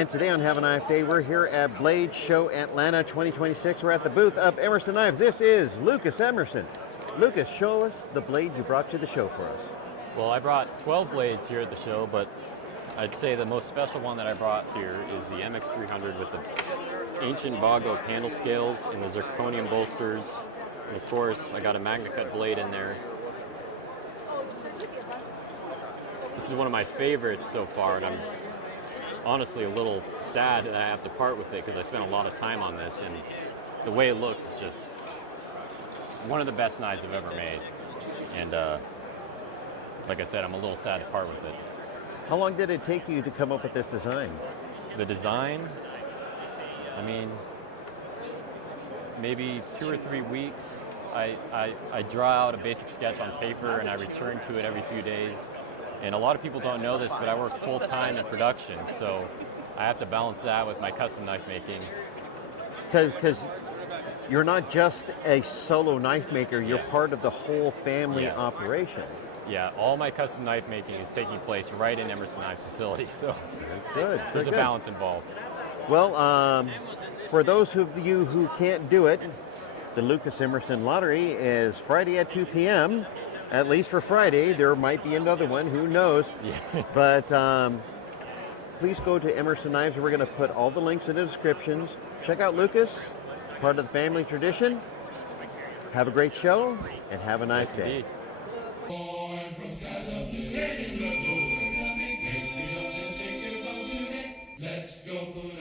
And today on Have a Knife Day, we're here at Blade Show Atlanta 2026. We're at the booth of Emerson Knives. This is Lucas Emerson. Lucas, show us the blade you brought to the show for us. Well, I brought 12 blades here at the show, but I'd say the most special one that I brought here is the MX300 with the ancient bog oak handle scales and the zirconium bolsters. And of course, I got a Magna Cut blade in there. This is one of my favorites so far, and I'm honestly a little sad that I have to part with it because I spent a lot of time on this, and the way it looks is just one of the best knives I've ever made. And like I said, I'm a little sad to part with it. How long did it take you to come up with this design? The design, I mean, maybe 2 or 3 weeks. I draw out a basic sketch on paper and I return to it every few days. And a lot of people don't know this, but I work full-time in production, so I have to balance that with my custom knife making. Because you're not just a solo knife maker, you're part of the whole family operation. Yeah, all my custom knife making is taking place right in Emerson Knives facility, so good. There's a balance involved. Well, for those of you who can't do it, the Lucas Emerson Lottery is Friday at 2 p.m., at least for Friday. There might be another one, who knows. Yeah. But please go to Emerson Knives, and we're going to put all the links in the descriptions. Check out Lucas, part of the family tradition. Have a great show, and have a nice day. Indeed.